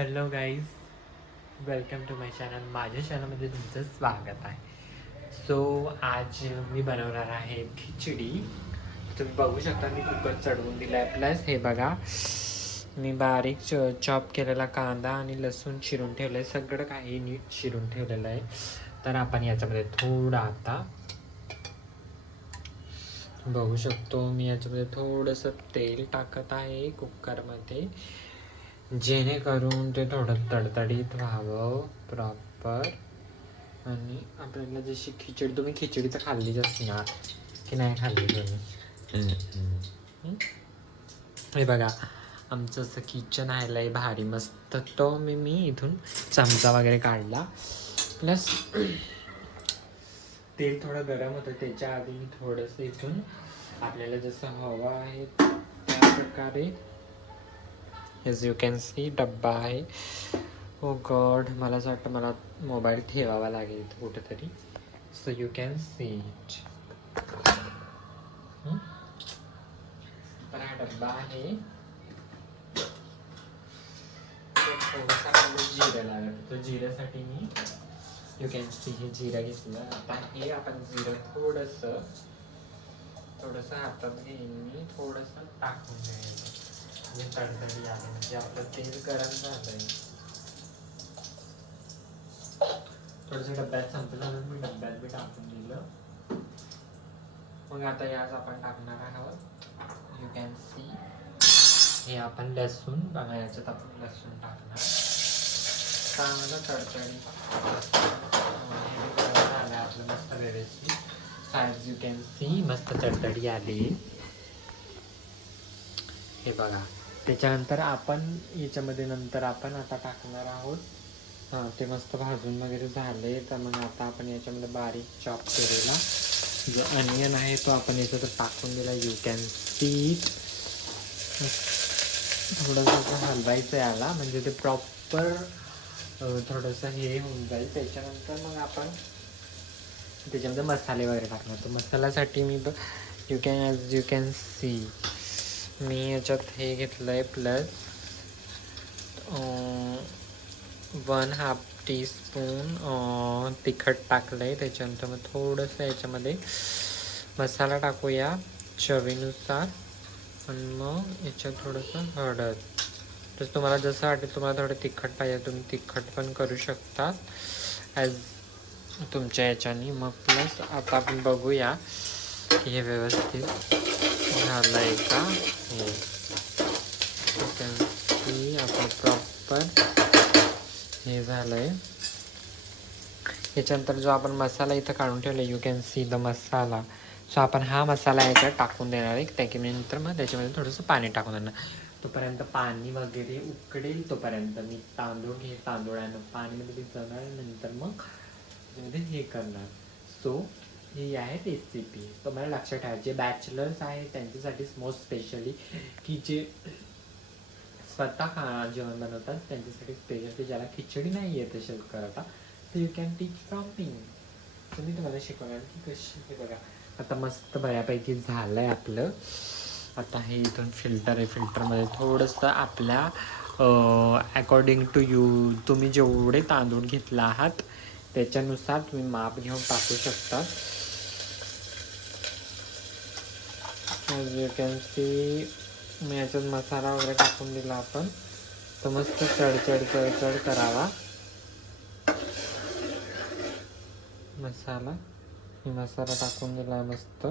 Hello guys, welcome to my channel. माझ्या चॅनलमध्ये तुमचं स्वागत आहे. सो आज मी बनवणार आहे खिचडी. तुम्ही बघू शकता मी कुकर चढवून दिला आहे. प्लस हे बघा मी बारीक चॉप केलेला कांदा आणि लसूण चिरून ठेवलं आहे. सगळं काही नीट चिरून ठेवलेलं आहे. तर आपण याच्यामध्ये थोडं आता बघू शकतो मी याच्यामध्ये थोडंसं तेल टाकत आहे कुकरमध्ये, जेणेकरून ते थोडं तडतडीत व्हावं प्रॉपर. आणि आपल्याला जशी खिचडी, तुम्ही खिचडी तर खाल्लीच असणार की नाही खाल्ली तुम्ही? हे बघा आमचं असं किचन आहे लय भारी मस्त. तो मी इथून चमचा वगैरे काढला. प्लस तेल थोडं गरम होतं त्याच्या आधी मी थोडंसं इथून आपल्याला जसं हवं आहे त्या प्रकारे, एज यू कॅन सी डब्बा आहे. ओ गॉड, मला असं वाटतं मला मोबाईल ठेवावा लागेल कुठेतरी. So you can see it. तर हा डब्बा आहे. थोडंसं आपल्याला जिरं लागत, तर जिऱ्यासाठी मी यू कॅन सी हे जिरं घेतलं. आता हे आपण जिरं थोडंसं हातात घेईन मी, थोडंसं टाकून द्यायचं म्हणजे तडतडी आले, म्हणजे आपलं तेल गरम झालंय. थोडंसं डब्यात संपलं मी डब्यात बी टाकून दिलं. मग आता याच आपण टाकणार आहोत, यू कॅन सी हे आपण लसूण बघा, याच्यात आपण लसूण टाकणार. चांगलं तडतडी झालं आपलं मस्त व्यवस्थित. ॲज यू कॅन सी मस्त तडतडी आली. हे बघा त्याच्यानंतर आपण याच्यामध्ये नंतर आपण आता टाकणार आहोत. हां, ते मस्त भाजून वगैरे झाले. तर मग आता आपण याच्यामध्ये बारीक चॉप केलेला जो अनियन आहे तो आपण याच्यात टाकून दिला. You can see. थोडंसं हलवायचं याला, म्हणजे ते प्रॉपर थोडंसं हे होऊन जाईल. त्याच्यानंतर मग आपण त्याच्यामध्ये मसाले वगैरे टाकणार. तर मसाल्यासाठी मी यू कॅन सी मी याच्यात हे घेतलं आहे. प्लस 1/2 टीस्पून तिखट टाकलं आहे. त्याच्यानंतर मग थोडंसं याच्यामध्ये मसाला टाकूया चवीनुसार. आणि मग याच्यात थोडंसं हळद. तर तुम्हाला जसं वाटेल, तुम्हाला थोडं तिखट पाहिजे तुम्ही तिखट पण करू शकता ॲज तुमच्या याच्याने. मग प्लस आता आपण बघूया की हे व्यवस्थित झालं आहे का. हे आपण प्रॉपर हे झालं आहे. याच्यानंतर जो आपण मसाला इथं काढून ठेवला, you can see the masala. So आपण हा मसाला याच्यात टाकून देणार आहे. त्याच्यानंतर मग त्याच्यामध्ये थोडंसं पाणी टाकून देणार. तोपर्यंत पाणी वगैरे उकडेल तोपर्यंत मी तांदूळानं पाणीमध्ये भिजवणार. नंतर मग त्याच्यामध्ये हे करणार. सो ही आहे रेसिपी. तो मला लक्षात ठेवा, जे बॅचलर्स आहेत त्यांच्यासाठीच मोस्ट स्पेशली, की जे स्वतः जेवण बनवतात त्यांच्यासाठी स्पेशली, ज्याला खिचडी नाही येत असेल करता, तर you can teach from me. तर मी तुम्हाला शिकवणार की कशी. हे बघा आता मस्त बऱ्यापैकी झालं आहे आपलं. आता हे इथून फिल्टर आहे. फिल्टरमध्ये थोडंसं आपल्या अकॉर्डिंग टू यू, तुम्ही जेवढे तांदूळ घेतला आहात त्याच्यानुसार तुम्ही माप घेऊन टाकू शकता. ॲज यू कॅन सी मी याच्यात मसाला वगैरे टाकून दिला आपण. तर मस्त चढ करावा मसाला टाकून दिला मस्त.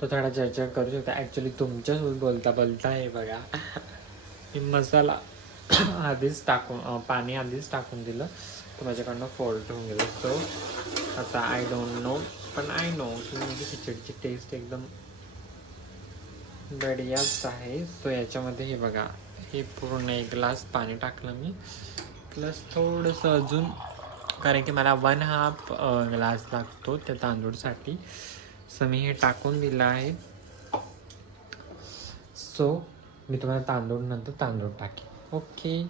तो थोडा चढचढ करू शकता. ॲक्च्युली तुमच्यासोबत बोलता हे बघा मी मसाला आधीच पाणी आधीच टाकून दिलं, तर माझ्याकडनं फॉल्ट होऊन गेलं. सो आता आय डोंट नो, पण आय नो की माझी खिचडीची टेस्ट एकदम बढियाच आहे. सो याच्यामध्ये हे बघा हे पूर्ण 1 ग्लास पाणी टाकलं मी. प्लस थोडंसं अजून, कारण की मला 1/2 ग्लास लागतो त्या तांदूळसाठी. सो मी हे टाकून दिलं आहे. सो मी तुम्हाला तांदूळ टाकेन. ओके.